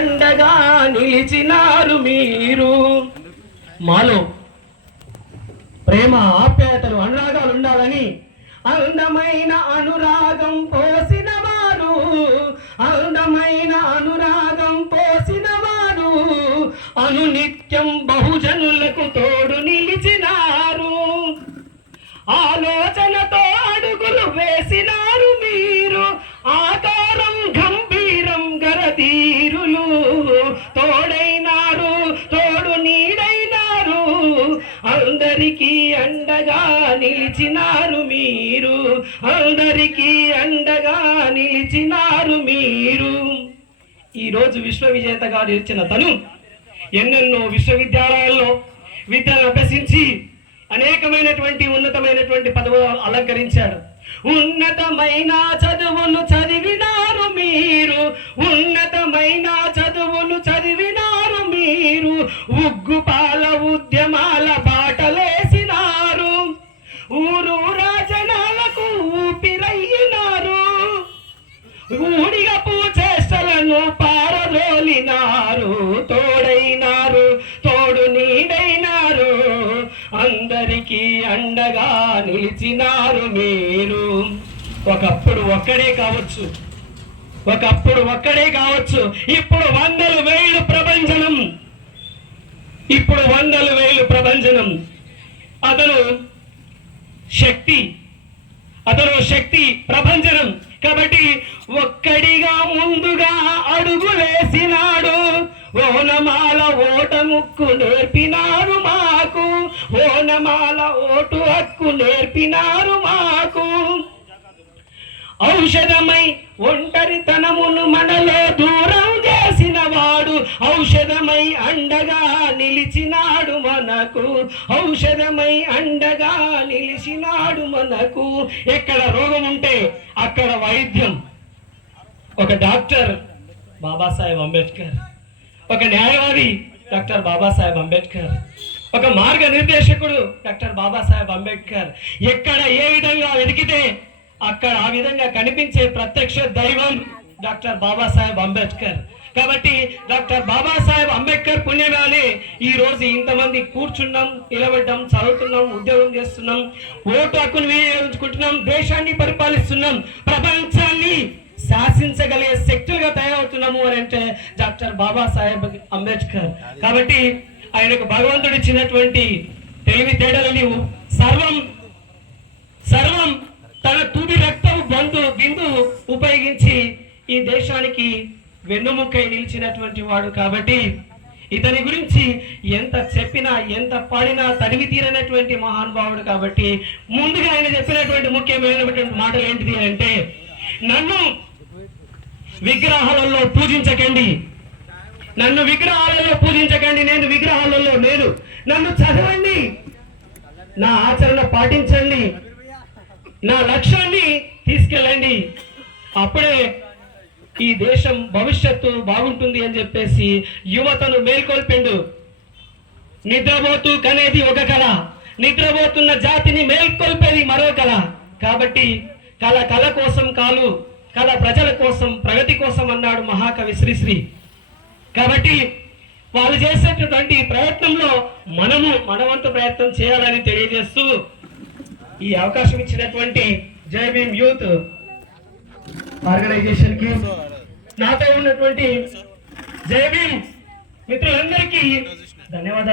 అండగా నిలిచినారు మీరు. మాలో ప్రేమ, ఆప్యాయతలు, అనురాగాలు ఉండాలని అందమైన అనురాగం పోసిన వారు, అందమైన అనురాగం పోసిన వారు అనునిత్యం బహుజనులకు తోడు నిలిచినారు. ఆలోచనతో అడుగులు వేసినారు మీరు, ఆకారం గంభీరం గరధీరులు. తోడైనారు, తోడు నీడైనారు, అందరికీ అండగా నిలిచినారు మీరు, అందరికీ అండగా నిలిచినారు మీరు. ఈరోజు విశ్వవిజేత గారు ఇచ్చిన తను ఎన్నెన్నో విశ్వవిద్యాలయాల్లో విద్యను అభ్యసించి అనేకమైనటువంటి ఉన్నతమైనటువంటి పదవులు అలంకరించాడు. ఉన్నతమైన చదువులు చదివినారు మీరు, ఉన్నతమైన చదువులు చదివినారు మీరు, ఉగ్గుపాల ఉద్యమాల బాటలేసినారు, ఊరు రాజనాలకు ఊపిరయ్యినారు, ఊడిగా పూచేష్టలను పారదోలినారు. తోడైనారు, తోడు నీడైనారు, అందరికీ అండగా నిలిచినారు మీరు. ఒకప్పుడు ఒక్కడే కావచ్చు, ఒకప్పుడు ఒక్కడే కావచ్చు, ఇప్పుడు వందల వేలు ప్రభంజనం, ఇప్పుడు వందల వేలు ప్రభంజనం. అతను శక్తి, అతను శక్తి ప్రభంజనం. కాబట్టి ఒక్కడిగా ముందుగా అడుగులేసినాడు, ఓనమాల ఓట ముక్కు నేర్పినారు మాకు, ఓనమాల ఓటు హక్కు నేర్పినారు మాకు. ఔషధమై ఒంటరితనమును మనలో దూరం చేసిన వాడు, ఔషధమై అండగా నిలిచినాడు మనకు, ఔషధమై అండగా నిలిచినాడు మనకు. ఎక్కడ రోగం ఉంటే అక్కడ వైద్యం. ఒక డాక్టర్ బాబాసాహెబ్ అంబేద్కర్, ఒక న్యాయవాది డాక్టర్ బాబాసాహెబ్ అంబేద్కర్, ఒక మార్గ నిర్దేశకుడు డాక్టర్ బాబాసాహెబ్ అంబేద్కర్. ఎక్కడ ఏ విధంగా వెతికితే అక్కడ ఆ విధంగా కనిపించే ప్రత్యక్ష దైవం డాక్టర్ బాబాసాహెబ్ అంబేద్కర్. కాబట్టి డాక్టర్ బాబాసాహెబ్ అంబేద్కర్ పుణ్యమానే ఈ రోజు ఇంతమంది కూర్చున్నాం, నిలబడ్డాం, చదువుతున్నాం, ఉద్యోగం చేస్తున్నాం, ఓటు హక్కును వినియోగించుకుంటున్నాం, దేశాన్ని పరిపాలిస్తున్నాం, ప్రపంచాన్ని శాసించగలిగే శక్తులుగా తయారవుతున్నాము అని అంటే డాక్టర్ బాబాసాహెబ్ అంబేద్కర్. కాబట్టి ఆయనకు భగవంతుడు ఇచ్చినటువంటి తెలివితేటలని సర్వం సర్వం తన తుది రక్తము బిందు ఉపయోగించి ఈ దేశానికి వెన్నుముక్కై నిలిచినటువంటి వాడు. కాబట్టి ఇతని గురించి ఎంత చెప్పినా ఎంత పాడినా తనివి తీరనటువంటి మహానుభావుడు. కాబట్టి ముందుగా ఆయన చెప్పినటువంటి ముఖ్యమైనటువంటి మాటలు ఏంటిది అంటే, నన్ను విగ్రహాలలో పూజించకండి, నన్ను విగ్రహాలలో పూజించకండి, నేను విగ్రహాలలో నేను, నన్ను చదవండి, నా ఆచరణ పాటించండి, నా లక్ష్యాన్ని తీసుకెళ్ళండి, అప్పుడే ఈ దేశం భవిష్యత్తు బాగుంటుంది అని చెప్పేసి యువతను మేల్కొల్పిండు. నిద్రపోతూ కనేది ఒక కళ, నిద్రపోతున్న జాతిని మేల్కొల్పేది మరో కళ. కాబట్టి కళ కోసం కాలు, కళ ప్రజల కోసం, ప్రగతి కోసం అన్నాడు మహాకవి శ్రీశ్రీ. కాబట్టి వాళ్ళు చేసేటటువంటి ప్రయత్నంలో మనవంతు ప్రయత్నం చేయాలని తెలియజేస్తూ ఈ అవకాశం ఇచ్చినటువంటి జై భీమ్ యూత్ ఆర్గనైజేషన్ కి, నాతో ఉన్నటువంటి జై భీమ్ మిత్రులందరికీ ధన్యవాదాలు.